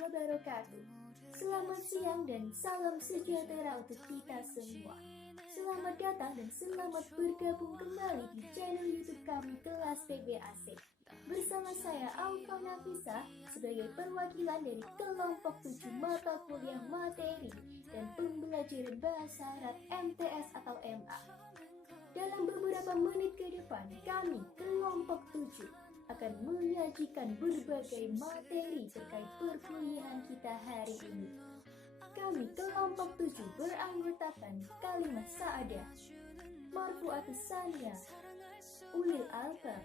wabarakatuh. Selamat siang dan salam sejahtera untuk kita semua. Selamat datang dan selamat bergabung kembali di channel YouTube kami Kelas PBAC. Bersama saya Aufa Nafisa sebagai perwakilan dari kelompok 7 mata kuliah materi dan pembelajaran bahasa Arab MTS atau MA. Dalam beberapa menit ke depan, kami kelompok 7 akan menyajikan berbagai materi terkait perkuliahan kita hari ini. Kami kelompok 7 beranggotakan Kalimah Sa'adah, Marfu'atus Saniyah, Ulil Albab,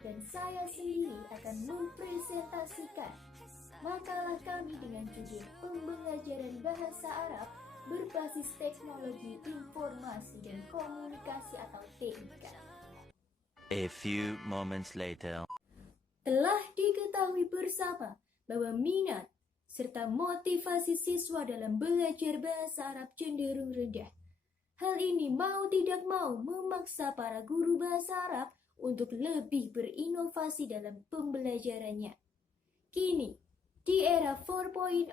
dan saya sendiri akan mempresentasikan makalah kami dengan judul Pembelajaran Bahasa Arab berbasis Teknologi Informasi dan Komunikasi atau TIK. A few moments later. Telah diketahui bersama bahwa minat serta motivasi siswa dalam belajar bahasa Arab cenderung rendah. Hal ini mau tidak mau memaksa para guru bahasa Arab untuk lebih berinovasi dalam pembelajarannya. Kini, di era 4.0,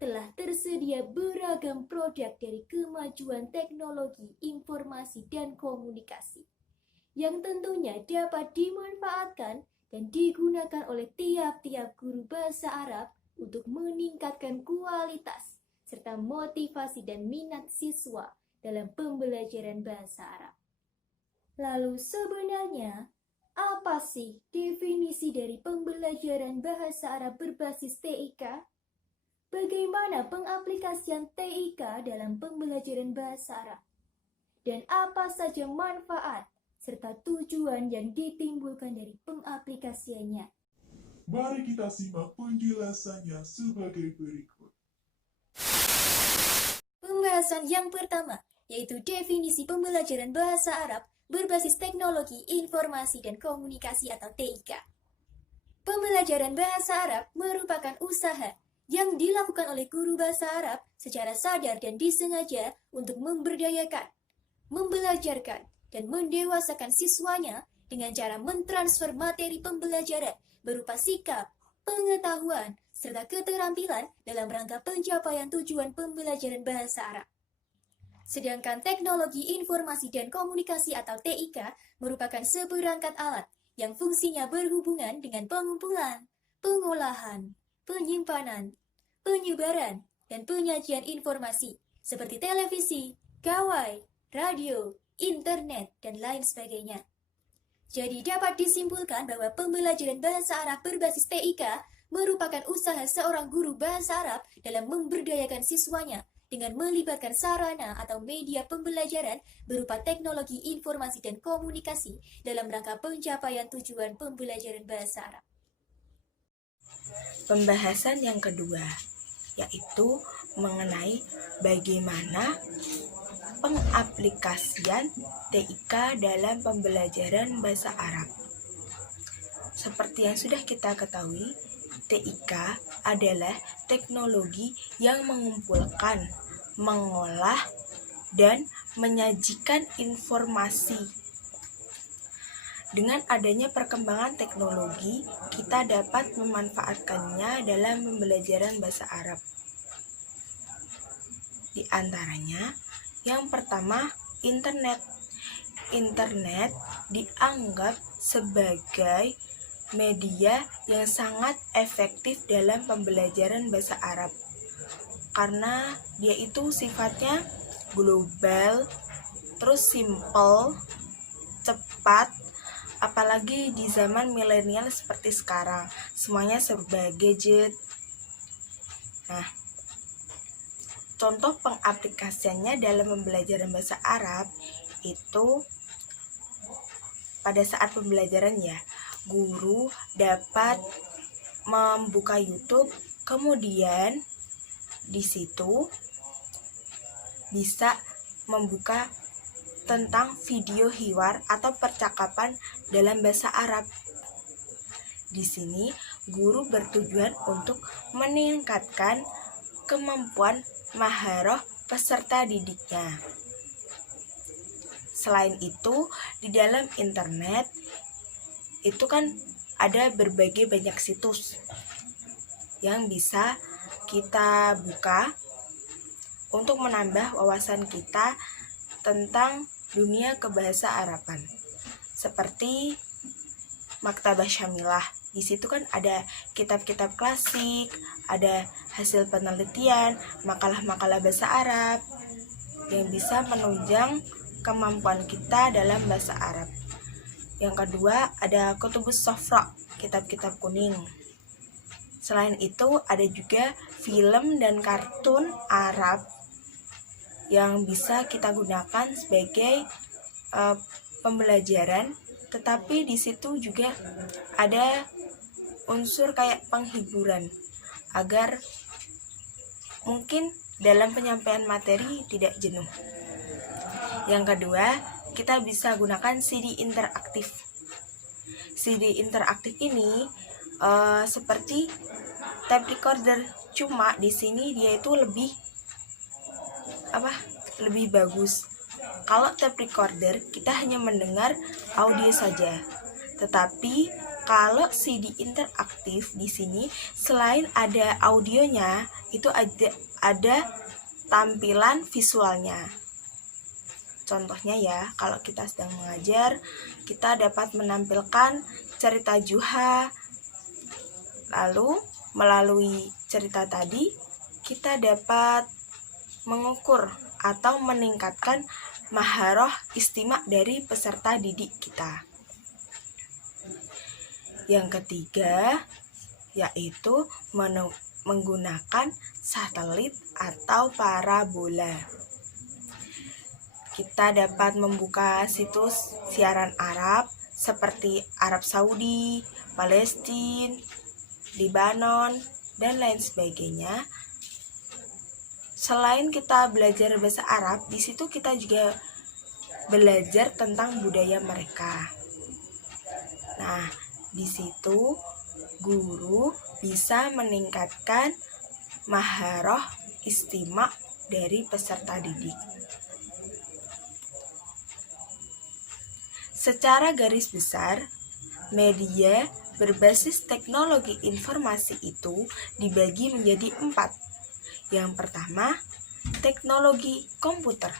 telah tersedia beragam produk dari kemajuan teknologi, informasi, dan komunikasi yang tentunya dapat dimanfaatkan dan digunakan oleh tiap-tiap guru bahasa Arab untuk meningkatkan kualitas serta motivasi dan minat siswa dalam pembelajaran bahasa Arab. Lalu sebenarnya, apa sih definisi dari pembelajaran bahasa Arab berbasis TIK? Bagaimana pengaplikasian TIK dalam pembelajaran bahasa Arab? Dan apa saja manfaat serta tujuan yang ditimbulkan dari pengaplikasiannya? Mari kita simak penjelasannya sebagai berikut. Pembahasan yang pertama, yaitu definisi pembelajaran bahasa Arab berbasis teknologi, informasi, dan komunikasi atau TIK. Pembelajaran bahasa Arab merupakan usaha yang dilakukan oleh guru bahasa Arab secara sadar dan disengaja untuk memberdayakan, membelajarkan, dan mendewasakan siswanya dengan cara mentransfer materi pembelajaran berupa sikap, pengetahuan, serta keterampilan dalam rangka pencapaian tujuan pembelajaran bahasa Arab. Sedangkan teknologi informasi dan komunikasi atau TIK merupakan seperangkat alat yang fungsinya berhubungan dengan pengumpulan, pengolahan, penyimpanan, penyebaran, dan penyajian informasi seperti televisi, gawai, radio, internet, dan lain sebagainya. Jadi dapat disimpulkan bahwa pembelajaran bahasa Arab berbasis TIK merupakan usaha seorang guru bahasa Arab dalam memberdayakan siswanya dengan melibatkan sarana atau media pembelajaran berupa teknologi informasi dan komunikasi dalam rangka pencapaian tujuan pembelajaran bahasa Arab. Pembahasan yang kedua, yaitu mengenai bagaimana pengaplikasian TIK dalam pembelajaran bahasa Arab. Seperti yang sudah kita ketahui, TIK adalah teknologi yang mengumpulkan, mengolah, dan menyajikan informasi. Dengan adanya perkembangan teknologi, kita dapat memanfaatkannya dalam pembelajaran bahasa Arab. Di antaranya, yang pertama, internet. Internet dianggap sebagai media yang sangat efektif dalam pembelajaran bahasa Arab karena dia itu sifatnya global, terus simple, cepat, apalagi di zaman milenial seperti sekarang, semuanya serba gadget. Nah, contoh pengaplikasiannya dalam pembelajaran bahasa Arab itu pada saat pembelajaran ya, guru dapat membuka YouTube, kemudian di situ bisa membuka tentang video hiwar atau percakapan dalam bahasa Arab. Di sini guru bertujuan untuk meningkatkan kemampuan maharah peserta didiknya. Selain itu, di dalam internet itu kan ada berbagai banyak situs yang bisa kita buka untuk menambah wawasan kita tentang dunia kebahasa Araban. Seperti Maktabah Syamilah. Di situ kan ada kitab-kitab klasik, ada hasil penelitian, makalah-makalah bahasa Arab yang bisa menunjang kemampuan kita dalam bahasa Arab. Yang kedua, ada Kutubus Sofra, kitab-kitab kuning. Selain itu, ada juga film dan kartun Arab yang bisa kita gunakan sebagai pembelajaran, tetapi di situ juga ada unsur kayak penghiburan agar mungkin dalam penyampaian materi tidak jenuh. Yang kedua, kita bisa gunakan CD interaktif. CD interaktif ini seperti tape recorder, cuma di sini dia itu lebih bagus. Kalau tape recorder kita hanya mendengar audio saja. Tetapi kalau CD interaktif di sini selain ada audionya, itu ada tampilan visualnya. Contohnya ya, kalau kita sedang mengajar, kita dapat menampilkan cerita Juha. Lalu melalui cerita tadi, kita dapat mengukur atau meningkatkan maharoh istimak dari peserta didik kita. Yang ketiga, yaitu menggunakan satelit atau parabola. Kita dapat membuka situs siaran Arab seperti Arab Saudi, Palestina, Lebanon, dan lain sebagainya. Selain kita belajar bahasa Arab, di situ kita juga belajar tentang budaya mereka. Nah, di situ guru bisa meningkatkan maharoh istimak dari peserta didik. Secara garis besar, media berbasis teknologi informasi itu dibagi menjadi 4. Yang pertama, teknologi komputer.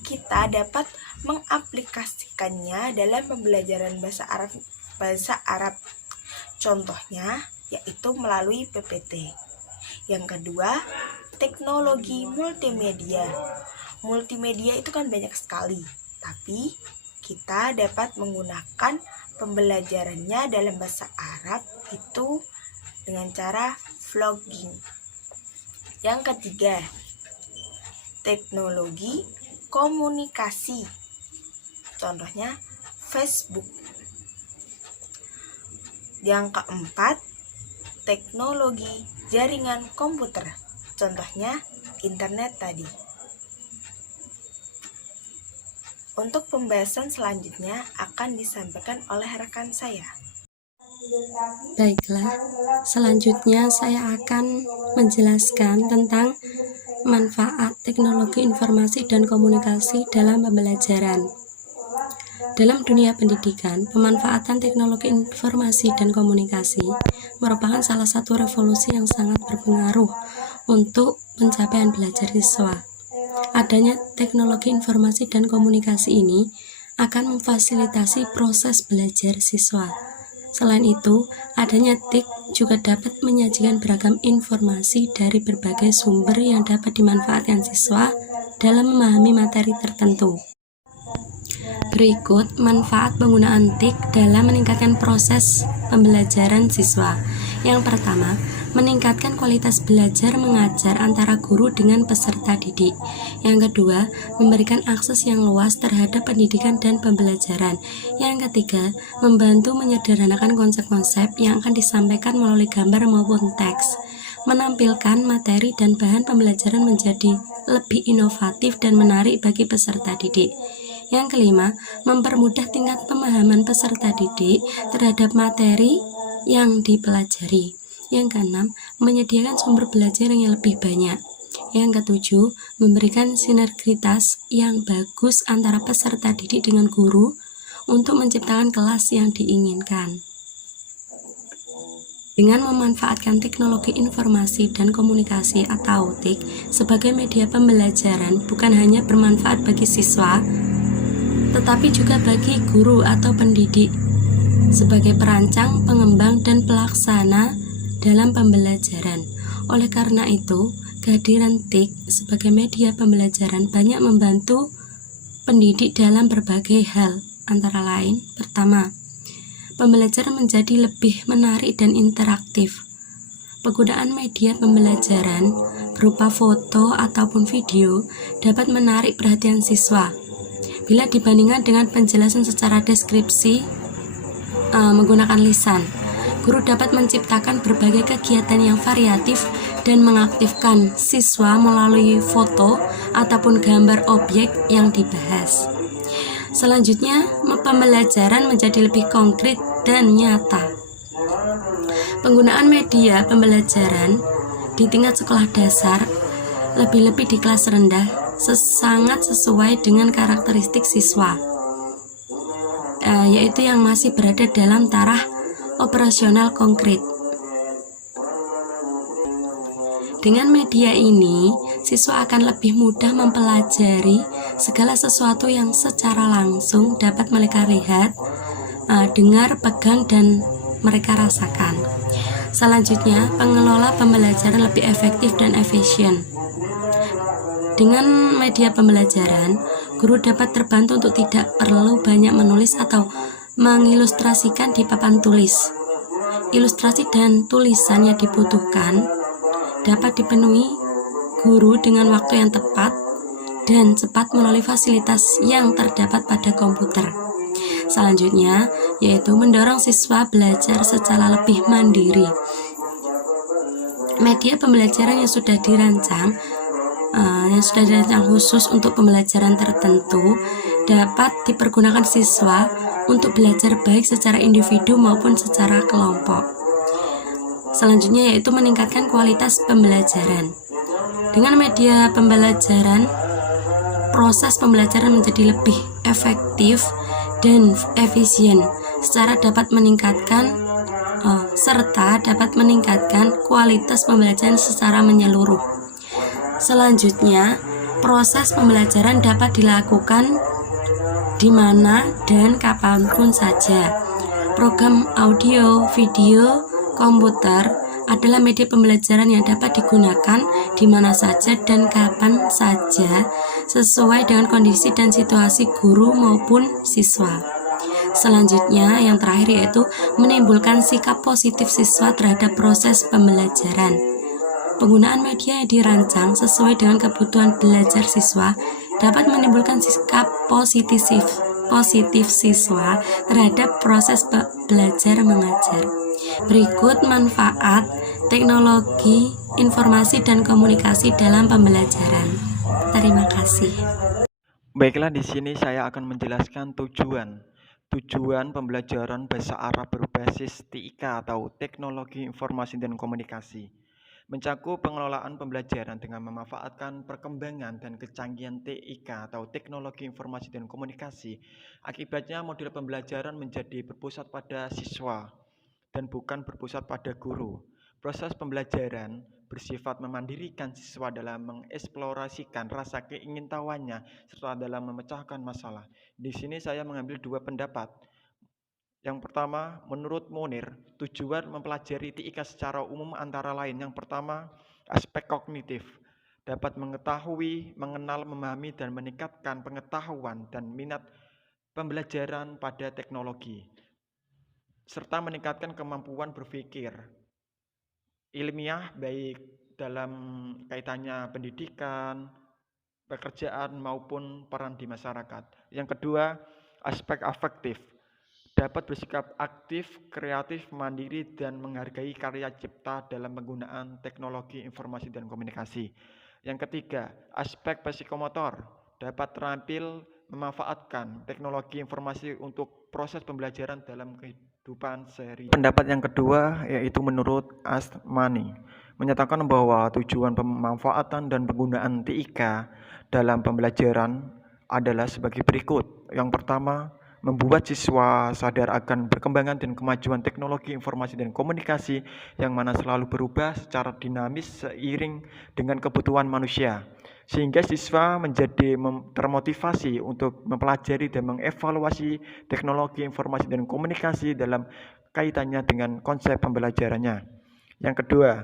Kita dapat mengaplikasikannya dalam pembelajaran bahasa Arab. Contohnya yaitu melalui PPT. Yang kedua, teknologi multimedia. Multimedia itu kan banyak sekali, tapi kita dapat menggunakan pembelajarannya dalam bahasa Arab itu dengan cara vlogging. Yang ketiga, teknologi komunikasi. Contohnya Facebook. Yang keempat, teknologi jaringan komputer. Contohnya internet tadi. Untuk pembahasan selanjutnya akan disampaikan oleh rekan saya. Baiklah, selanjutnya saya akan menjelaskan tentang manfaat teknologi informasi dan komunikasi dalam pembelajaran. Dalam dunia pendidikan, pemanfaatan teknologi informasi dan komunikasi merupakan salah satu revolusi yang sangat berpengaruh untuk pencapaian belajar siswa. Adanya teknologi informasi dan komunikasi ini akan memfasilitasi proses belajar siswa. Selain itu, adanya TIK juga dapat menyajikan beragam informasi dari berbagai sumber yang dapat dimanfaatkan siswa dalam memahami materi tertentu. Berikut manfaat penggunaan TIK dalam meningkatkan proses pembelajaran siswa. Yang pertama, meningkatkan kualitas belajar mengajar antara guru dengan peserta didik. Yang kedua, memberikan akses yang luas terhadap pendidikan dan pembelajaran. Yang ketiga, membantu menyederhanakan konsep-konsep yang akan disampaikan melalui gambar maupun teks, menampilkan materi dan bahan pembelajaran menjadi lebih inovatif dan menarik bagi peserta didik. Yang kelima, mempermudah tingkat pemahaman peserta didik terhadap materi yang dipelajari. Yang keenam, menyediakan sumber belajar yang lebih banyak. Yang ketujuh, memberikan sinergitas yang bagus antara peserta didik dengan guru untuk menciptakan kelas yang diinginkan. Dengan memanfaatkan teknologi informasi dan komunikasi atau TIK sebagai media pembelajaran bukan hanya bermanfaat bagi siswa, tetapi juga bagi guru atau pendidik sebagai perancang, pengembang, dan pelaksana dalam pembelajaran. Oleh karena itu, kehadiran TIK sebagai media pembelajaran banyak membantu pendidik dalam berbagai hal, antara lain, pertama, pembelajaran menjadi lebih menarik dan interaktif. Penggunaan media pembelajaran berupa foto ataupun video dapat menarik perhatian siswa. Bila dibandingkan dengan penjelasan secara deskripsi menggunakan lisan, guru dapat menciptakan berbagai kegiatan yang variatif dan mengaktifkan siswa melalui foto ataupun gambar objek yang dibahas. Selanjutnya, pembelajaran menjadi lebih konkret dan nyata. Penggunaan media pembelajaran di tingkat sekolah dasar, lebih-lebih di kelas rendah, sangat sesuai dengan karakteristik siswa, yaitu yang masih berada dalam taraf operasional konkret. Dengan media ini, siswa akan lebih mudah mempelajari segala sesuatu yang secara langsung dapat mereka lihat, dengar, pegang, dan mereka rasakan. Selanjutnya, pengelola pembelajaran lebih efektif dan efisien. Dengan media pembelajaran, guru dapat terbantu untuk tidak perlu banyak menulis atau mengilustrasikan di papan tulis. Ilustrasi dan tulisan yang dibutuhkan dapat dipenuhi guru dengan waktu yang tepat dan cepat melalui fasilitas yang terdapat pada komputer. Selanjutnya, yaitu mendorong siswa belajar secara lebih mandiri. Media pembelajaran yang sudah dirancang khusus untuk pembelajaran tertentu dapat dipergunakan siswa untuk belajar baik secara individu maupun secara kelompok. Selanjutnya yaitu meningkatkan kualitas pembelajaran. Dengan media pembelajaran, proses pembelajaran menjadi lebih efektif dan efisien, serta dapat meningkatkan kualitas pembelajaran secara menyeluruh. Selanjutnya, proses pembelajaran dapat dilakukan di mana dan kapanpun saja. Program audio, video, komputer adalah media pembelajaran yang dapat digunakan di mana saja dan kapan saja sesuai dengan kondisi dan situasi guru maupun siswa. Selanjutnya, yang terakhir yaitu menimbulkan sikap positif siswa terhadap proses pembelajaran. Penggunaan media yang dirancang sesuai dengan kebutuhan belajar siswa dapat menimbulkan sikap positif siswa terhadap proses belajar mengajar. Berikut manfaat teknologi informasi dan komunikasi dalam pembelajaran. Terima kasih. Baiklah, di sini saya akan menjelaskan tujuan pembelajaran bahasa Arab berbasis TIK atau Teknologi Informasi dan Komunikasi. Mencakup pengelolaan pembelajaran dengan memanfaatkan perkembangan dan kecanggihan TIK atau Teknologi Informasi dan Komunikasi. Akibatnya model pembelajaran menjadi berpusat pada siswa dan bukan berpusat pada guru. Proses pembelajaran bersifat memandirikan siswa dalam mengeksplorasikan rasa keingintahuannya serta dalam memecahkan masalah. Di sini saya mengambil dua pendapat. Yang pertama, menurut Munir, tujuan mempelajari TIK secara umum antara lain. Yang pertama, aspek kognitif. Dapat mengetahui, mengenal, memahami, dan meningkatkan pengetahuan dan minat pembelajaran pada teknologi, serta meningkatkan kemampuan berpikir ilmiah baik dalam kaitannya pendidikan, pekerjaan, maupun peran di masyarakat. Yang kedua, aspek afektif. Dapat bersikap aktif, kreatif, mandiri, dan menghargai karya cipta dalam penggunaan teknologi informasi dan komunikasi. Yang ketiga, aspek psikomotor. Dapat terampil memanfaatkan teknologi informasi untuk proses pembelajaran dalam kehidupan sehari. Pendapat yang kedua yaitu menurut Asmani, menyatakan bahwa tujuan pemanfaatan dan penggunaan TIK dalam pembelajaran adalah sebagai berikut. Yang pertama, membuat siswa sadar akan perkembangan dan kemajuan teknologi informasi dan komunikasi yang mana selalu berubah secara dinamis seiring dengan kebutuhan manusia. Sehingga siswa menjadi termotivasi untuk mempelajari dan mengevaluasi teknologi informasi dan komunikasi dalam kaitannya dengan konsep pembelajarannya. Yang kedua,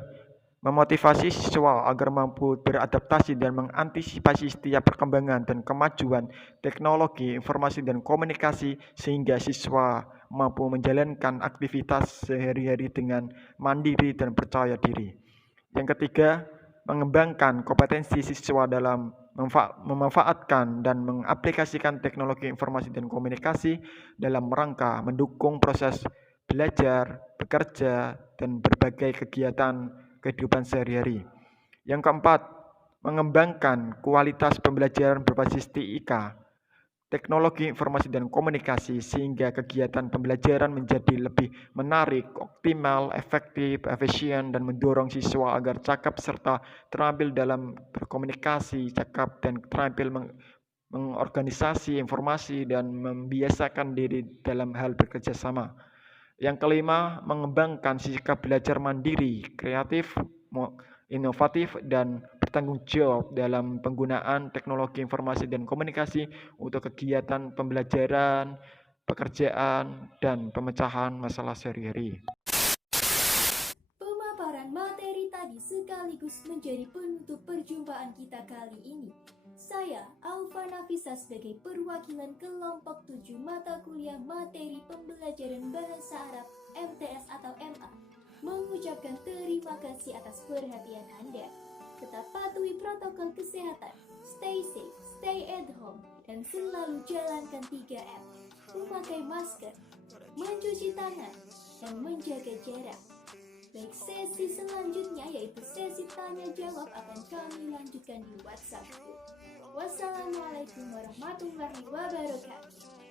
memotivasi siswa agar mampu beradaptasi dan mengantisipasi setiap perkembangan dan kemajuan teknologi, informasi, dan komunikasi sehingga siswa mampu menjalankan aktivitas sehari-hari dengan mandiri dan percaya diri. Yang ketiga, mengembangkan kompetensi siswa dalam memanfaatkan dan mengaplikasikan teknologi informasi dan komunikasi dalam rangka mendukung proses belajar, bekerja, dan berbagai kegiatan kehidupan sehari-hari. Yang keempat, mengembangkan kualitas pembelajaran berbasis TIK, teknologi informasi dan komunikasi, sehingga kegiatan pembelajaran menjadi lebih menarik, optimal, efektif, efisien, dan mendorong siswa agar cakap serta terampil dalam berkomunikasi, cakap dan terampil mengorganisasi informasi dan membiasakan diri dalam hal bekerja sama. Yang kelima, mengembangkan sikap belajar mandiri, kreatif, inovatif, dan bertanggung jawab dalam penggunaan teknologi informasi dan komunikasi untuk kegiatan pembelajaran, pekerjaan, dan pemecahan masalah sehari-hari. Pemaparan materi tadi sekaligus menjadi penutup perjumpaan kita kali ini. Saya, Alfa Nafisa, sebagai perwakilan kelompok 7 mata kuliah materi pembelajaran bahasa Arab MTS atau MA, mengucapkan terima kasih atas perhatian Anda. Tetap patuhi protokol kesehatan, stay safe, stay at home, dan selalu jalankan 3M, memakai masker, mencuci tangan, dan menjaga jarak. Baik, sesi selanjutnya yaitu sesi tanya jawab akan kami lanjutkan di WhatsApp. Wassalamualaikum warahmatullahi wabarakatuh.